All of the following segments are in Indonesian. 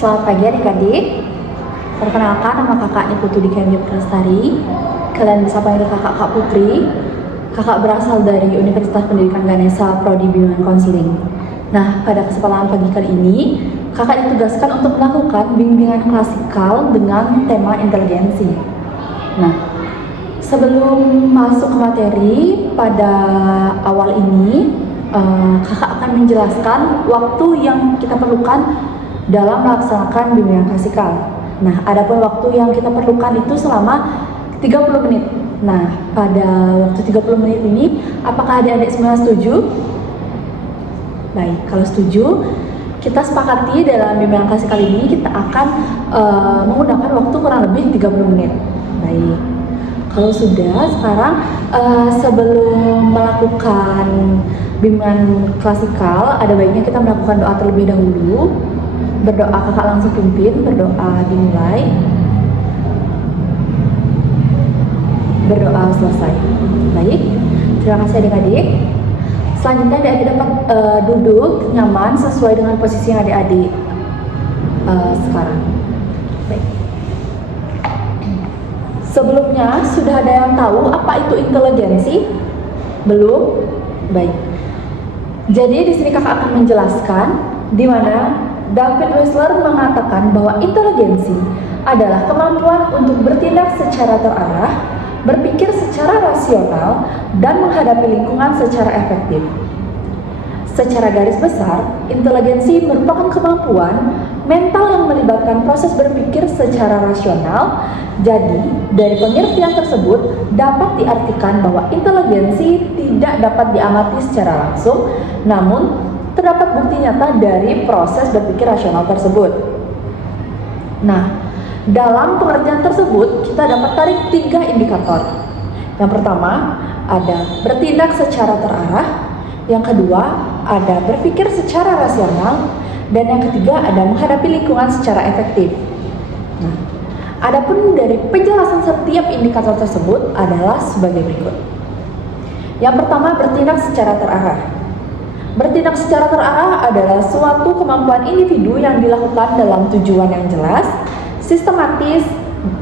Selamat pagi adik-adik. Perkenalkan, nama kakak Niputu Dika Prastari. Kalian bisa panggil kakak Kak Putri. Kakak berasal dari Universitas Pendidikan Ganesha Prodi Bimbingan Konseling. Nah, pada kesempatan pagi kali ini, kakak ditugaskan untuk melakukan bimbingan klasikal dengan tema inteligensi. Nah, sebelum masuk ke materi, pada awal ini kakak akan menjelaskan waktu yang kita perlukan dalam melaksanakan bimbingan klasikal. Nah, adapun waktu yang kita perlukan itu selama 30 menit. Nah, pada waktu 30 menit ini, apakah adik-adik semua setuju? Baik, kalau setuju, kita sepakati dalam bimbingan klasikal ini kita akan menggunakan waktu kurang lebih 30 menit. Baik, kalau sudah, sekarang sebelum melakukan bimbingan klasikal, ada baiknya kita melakukan doa terlebih dahulu. Berdoa, kakak langsung pimpin, berdoa dimulai. Berdoa selesai. Baik, terima kasih adik-adik. Selanjutnya adik-adik dapat duduk nyaman sesuai dengan posisi yang adik-adik sekarang. Baik. Sebelumnya, sudah ada yang tahu apa itu inteligensi? Belum? Baik. Jadi di sini kakak akan menjelaskan di mana David Wechsler mengatakan bahwa inteligensi adalah kemampuan untuk bertindak secara terarah, berpikir secara rasional, dan menghadapi lingkungan secara efektif. Secara garis besar, inteligensi merupakan kemampuan mental yang melibatkan proses berpikir secara rasional. Jadi, dari pengertian tersebut dapat diartikan bahwa inteligensi tidak dapat diamati secara langsung, namun terdapat bukti nyata dari proses berpikir rasional tersebut. Nah, dalam pengertian tersebut kita dapat tarik 3 indikator. Yang pertama, ada bertindak secara terarah. Yang kedua, ada berpikir secara rasional. Dan yang ketiga, ada menghadapi lingkungan secara efektif. Nah, adapun dari penjelasan setiap indikator tersebut adalah sebagai berikut. Yang pertama, bertindak secara terarah. Bertindak secara terarah adalah suatu kemampuan individu yang dilakukan dalam tujuan yang jelas, sistematis,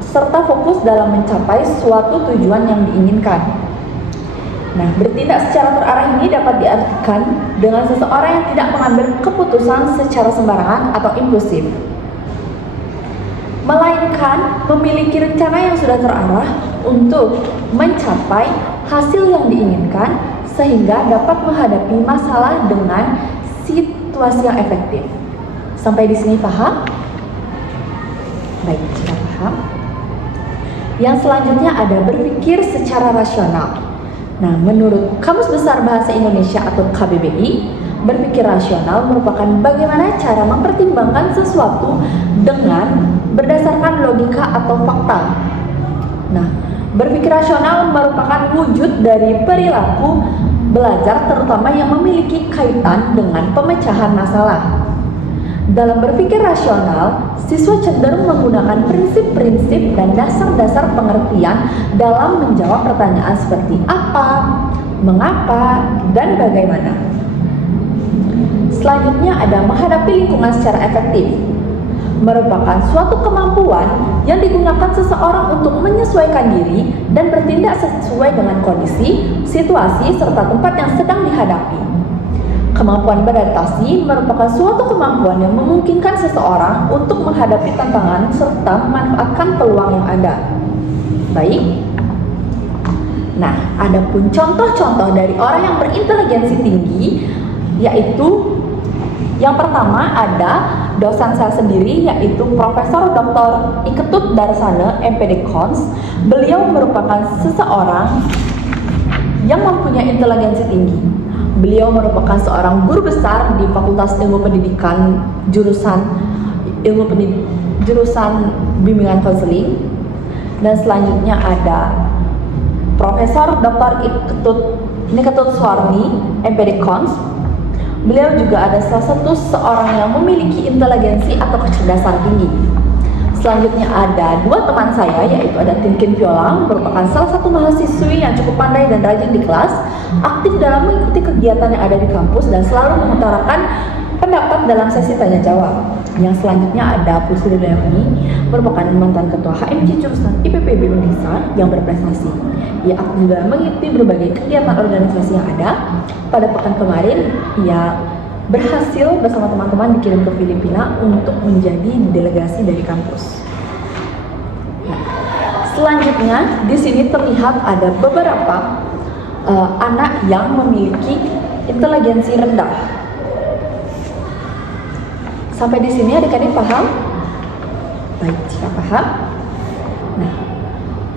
serta fokus dalam mencapai suatu tujuan yang diinginkan. Nah, bertindak secara terarah ini dapat diartikan dengan seseorang yang tidak mengambil keputusan secara sembarangan atau impulsif, melainkan memiliki rencana yang sudah terarah untuk mencapai hasil yang diinginkan, sehingga dapat menghadapi masalah dengan situasi yang efektif. Sampai di sini paham? Baik, jika paham. Yang selanjutnya ada berpikir secara rasional. Nah, menurut Kamus Besar Bahasa Indonesia atau KBBI, berpikir rasional merupakan bagaimana cara mempertimbangkan sesuatu dengan berdasarkan logika atau fakta. Nah, berpikir rasional merupakan wujud dari perilaku belajar terutama yang memiliki kaitan dengan pemecahan masalah. Dalam berpikir rasional, siswa cenderung menggunakan prinsip-prinsip dan dasar-dasar pengertian dalam menjawab pertanyaan seperti apa, mengapa, dan bagaimana. Selanjutnya ada menghadapi lingkungan secara efektif. Merupakan suatu kemampuan yang digunakan seseorang untuk menyesuaikan diri dan bertindak sesuai dengan kondisi, situasi, serta tempat yang sedang dihadapi. Kemampuan beradaptasi merupakan suatu kemampuan yang memungkinkan seseorang untuk menghadapi tantangan serta memanfaatkan peluang yang ada. Baik. Nah, adapun contoh-contoh dari orang yang berinteligensi tinggi, yaitu yang pertama ada dosen saya sendiri, yaitu Profesor Dr. Iketut Darsana, MPD Cons. Beliau merupakan seseorang yang mempunyai inteligensi tinggi. Beliau merupakan seorang guru besar di Fakultas Ilmu Pendidikan jurusan Bimbingan Konseling. Dan selanjutnya ada Profesor Dr. Iketut Suwarni, MPD Cons. Beliau juga ada salah satu seorang yang memiliki inteligensi atau kecerdasan tinggi. Selanjutnya ada 2 teman saya, yaitu ada Tinkin Violang, merupakan salah satu mahasiswi yang cukup pandai dan rajin di kelas, aktif dalam mengikuti kegiatan yang ada di kampus, dan selalu mengutarakan pendapat dalam sesi tanya jawab. Yang selanjutnya ada Pusri Leoni, merupakan mantan ketua HMJ jurusan IPPB Undisa yang berprestasi. Ia juga mengikuti berbagai kegiatan organisasi yang ada. Pada pekan kemarin, ia berhasil bersama teman-teman dikirim ke Filipina untuk menjadi delegasi dari kampus. Nah, selanjutnya di sini terlihat ada beberapa anak yang memiliki inteligensi rendah. Sampai di sini adik-adik paham? Baik, jika paham. Nah,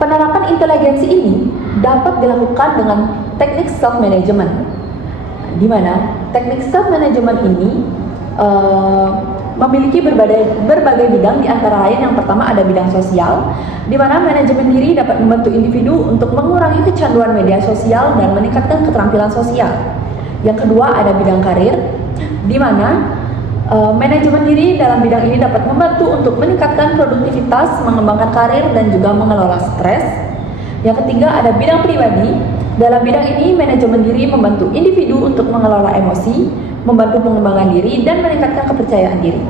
penerapan inteligensi ini dapat dilakukan dengan teknik self-management. Di mana teknik self-management ini memiliki berbagai bidang, di antara lain yang pertama ada bidang sosial, di mana manajemen diri dapat membantu individu untuk mengurangi kecanduan media sosial dan meningkatkan keterampilan sosial. Yang kedua ada bidang karir, di mana manajemen diri dalam bidang ini dapat membantu untuk meningkatkan produktivitas, mengembangkan karir, dan juga mengelola stres. Yang ketiga ada bidang pribadi. Dalam bidang ini, manajemen diri membantu individu untuk mengelola emosi, membantu pengembangan diri, dan meningkatkan kepercayaan diri.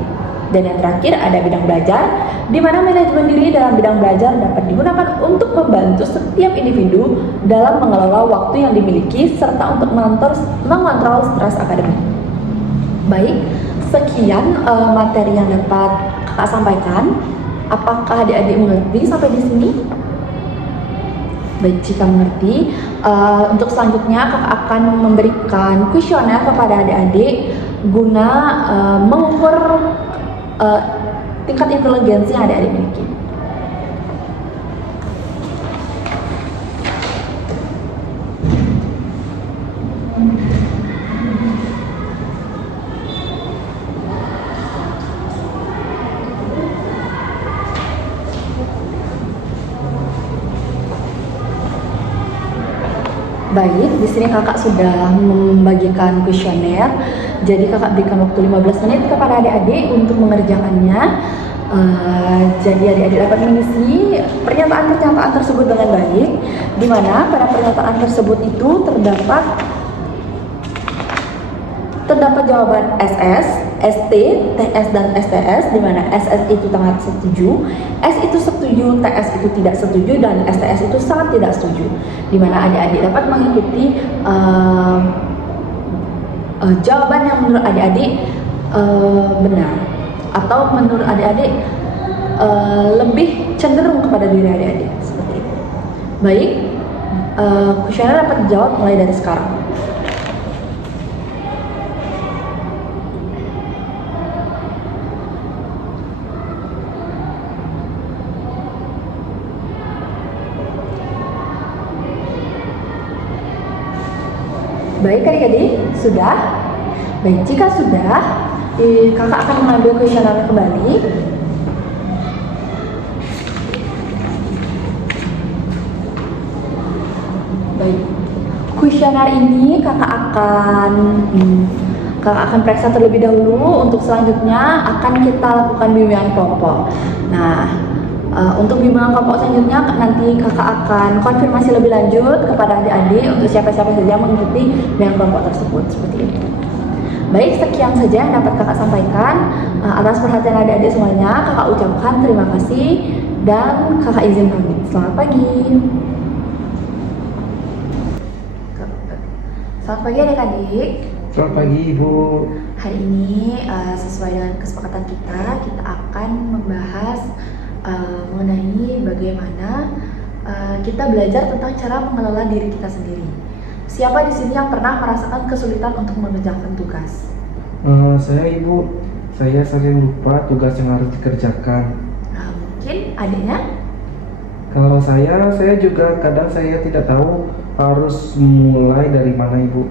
Dan yang terakhir ada bidang belajar, di mana manajemen diri dalam bidang belajar dapat digunakan untuk membantu setiap individu dalam mengelola waktu yang dimiliki, serta untuk mengontrol stres akademik. Baik, sekian materi yang dapat kakak sampaikan. Apakah adik-adik mengerti sampai di sini? Baik, jika mengerti, untuk selanjutnya kakak akan memberikan kuesioner kepada adik-adik guna mengukur tingkat inteligensi yang adik-adik miliki. Baik, di sini kakak sudah membagikan kuesioner. Jadi kakak berikan waktu 15 menit kepada adik-adik untuk mengerjakannya. Jadi adik-adik dapat mengisi pernyataan-pernyataan tersebut dengan baik, di mana pada pernyataan tersebut itu terdapat jawaban SS, ST, TS, dan STS, di mana SS itu sangat setuju, S itu setuju, TS itu tidak setuju, dan STS itu sangat tidak setuju. Di mana adik-adik dapat mengikuti jawaban yang menurut adik-adik benar, atau menurut adik-adik lebih cenderung kepada diri adik-adik, seperti itu. Baik, kuesioner dapat dijawab mulai dari sekarang. Baik adik-adik, sudah? Baik, jika sudah, kakak akan mengambil kuesioner kembali. Baik, kuesioner ini kakak akan periksa terlebih dahulu. Untuk selanjutnya akan kita lakukan bimbingan kelompok. Nah, untuk bimbingan kelompok selanjutnya nanti kakak akan konfirmasi lebih lanjut kepada adik-adik untuk siapa-siapa saja mengikuti bimbingan kelompok tersebut, seperti itu. Baik, sekian saja yang dapat kakak sampaikan. Atas perhatian adik-adik semuanya, kakak ucapkan terima kasih dan kakak izin pamit. Selamat pagi. Selamat pagi adik-adik. Selamat pagi Ibu. Hari ini sesuai dengan kesepakatan kita akan membahas mengenai bagaimana kita belajar tentang cara mengelola diri kita sendiri. Siapa di sini yang pernah merasakan kesulitan untuk mengerjakan tugas? Saya Ibu. Saya sering lupa tugas yang harus dikerjakan. Mungkin adiknya? Kalau saya juga kadang saya tidak tahu harus mulai dari mana Ibu.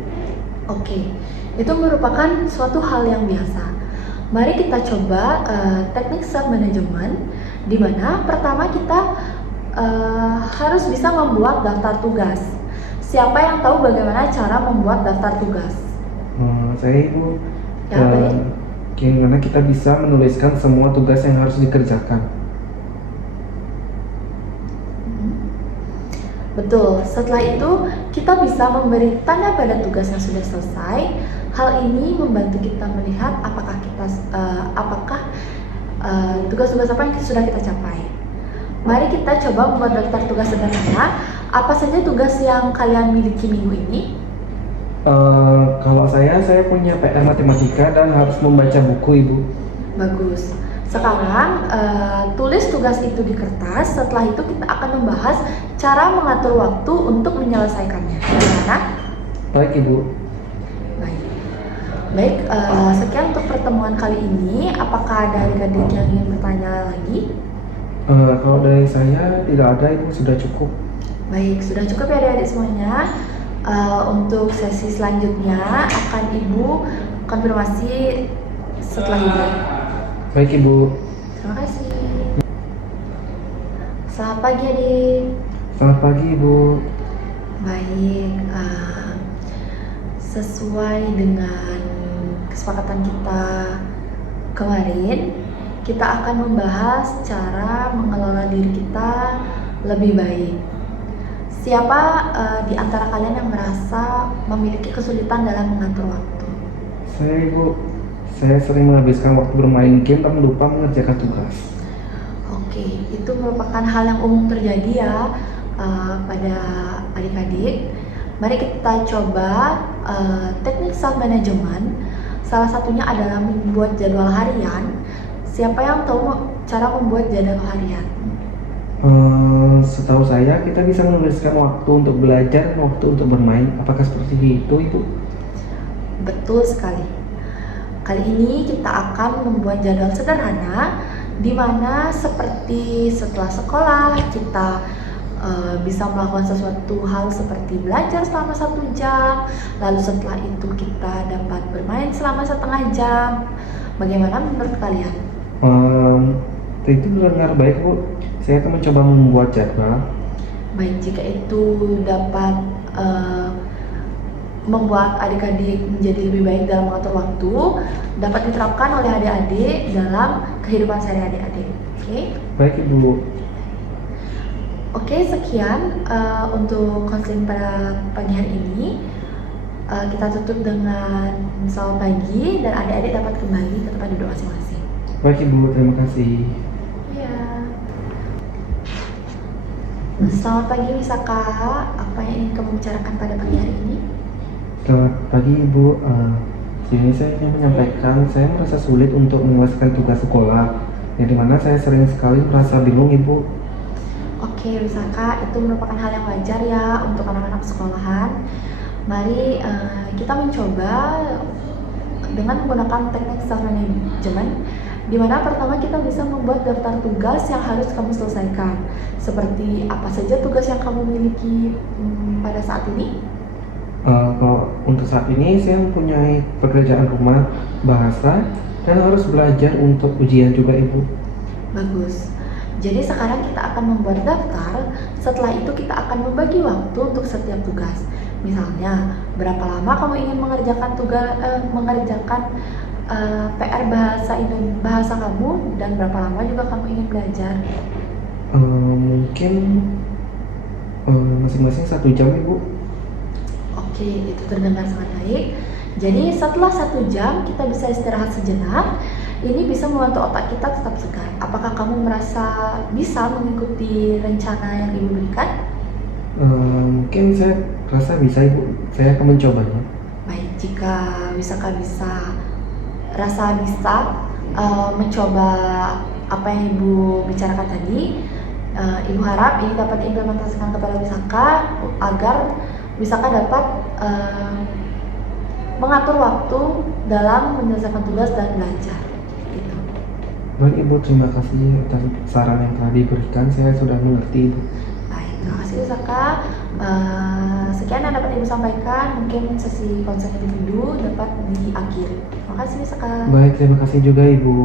Oke, itu merupakan suatu hal yang biasa. Mari kita coba teknik self management, di mana pertama kita harus bisa membuat daftar tugas. Siapa yang tahu bagaimana cara membuat daftar tugas? Saya Ibu. Ya, baik. Gimana kita bisa menuliskan semua tugas yang harus dikerjakan? Betul, setelah itu kita bisa memberi tanda pada tugas yang sudah selesai. Hal ini membantu kita melihat apakah tugas-tugas apa yang sudah kita capai. Mari kita coba membuat daftar tugas sederhana. Apa saja tugas yang kalian miliki minggu ini? Kalau saya punya PR matematika dan harus membaca buku, Ibu. Bagus. Sekarang tulis tugas itu di kertas. Setelah itu kita akan membahas cara mengatur waktu untuk menyelesaikannya. Gimana? Baik, Ibu. Baik, sekian untuk pertemuan kali ini. Apakah ada adik-adik yang ingin bertanya lagi? Kalau dari saya tidak ada, Ibu, sudah cukup. Baik, sudah cukup ya adik-adik semuanya. Untuk sesi selanjutnya akan Ibu konfirmasi setelah ini. Baik, Ibu. Terima kasih. Selamat pagi adik. Selamat pagi, Ibu. Baik, sesuai dengan kesepakatan kita kemarin, kita akan membahas cara mengelola diri kita lebih baik. Siapa di antara kalian yang merasa memiliki kesulitan dalam mengatur waktu? Saya, Ibu. Saya sering menghabiskan waktu bermain game dan lupa mengerjakan tugas. Oke, itu merupakan hal yang umum terjadi ya pada adik-adik. Mari kita coba teknik self management. Salah satunya adalah membuat jadwal harian. Siapa yang tahu cara membuat jadwal harian? Setahu saya kita bisa menuliskan waktu untuk belajar dan waktu untuk bermain. Apakah seperti itu, Ibu? Betul sekali. Kali ini kita akan membuat jadwal sederhana di mana seperti setelah sekolah kita bisa melakukan sesuatu hal seperti belajar selama 1 jam, lalu setelah itu kita dapat bermain selama setengah jam. Bagaimana menurut kalian? Itu benar baik, Bu. Saya akan mencoba membuat jadwal. Baik, jika itu dapat membuat adik-adik menjadi lebih baik dalam mengatur waktu, dapat diterapkan oleh adik-adik dalam kehidupan sehari-hari adik. Oke? Baik, Ibu. Oke, sekian untuk konseling pada pagi hari ini. Kita tutup dengan selamat pagi dan adik-adik dapat kembali ke tempat duduk masing-masing. Baik, Ibu. Terima kasih. Ya. Selamat pagi Misaka. Apa yang ingin kamu bicarakan pada pagi hari ini? Selamat pagi, Ibu. Sini saya ingin menyampaikan saya merasa sulit untuk menyelesaikan tugas sekolah, yang dimana saya sering sekali merasa bingung, Ibu. Oke, Misaka, itu merupakan hal yang wajar ya untuk anak-anak sekolahan. Mari kita mencoba dengan menggunakan teknik self management, di mana pertama kita bisa membuat daftar tugas yang harus kamu selesaikan. Seperti apa saja tugas yang kamu miliki pada saat ini? Kalau untuk saat ini saya mempunyai pekerjaan rumah, bahasa, dan harus belajar untuk ujian juga, Ibu. Bagus. Jadi sekarang kita akan membuat daftar. Setelah itu kita akan membagi waktu untuk setiap tugas. Misalnya, berapa lama kamu ingin mengerjakan PR bahasa kamu, dan berapa lama juga kamu ingin belajar? Mungkin masing-masing 1 jam, Ibu. Oke, itu terdengar sangat baik. Jadi setelah 1 jam kita bisa istirahat sejenak. Ini bisa membantu otak kita tetap segar. Apakah kamu merasa bisa mengikuti rencana yang Ibu berikan? Mungkin saya rasa bisa, Ibu. Saya akan mencobanya. Baik, jika Wisaka rasa bisa mencoba apa yang Ibu bicarakan tadi, Ibu harap ini dapat diimplementasikan kepada Wisaka agar Wisaka dapat mengatur waktu dalam menyelesaikan tugas dan belajar. Gitu. Baik, Ibu, terima kasih atas saran yang telah diberikan. Saya sudah mengerti, Ibu. Baik, terima kasih Wisaka. Sekian yang dapat Ibu sampaikan. Mungkin sesi konseling individu dapat diakhiri. Terima kasih Wisaka. Baik, terima kasih juga, Ibu.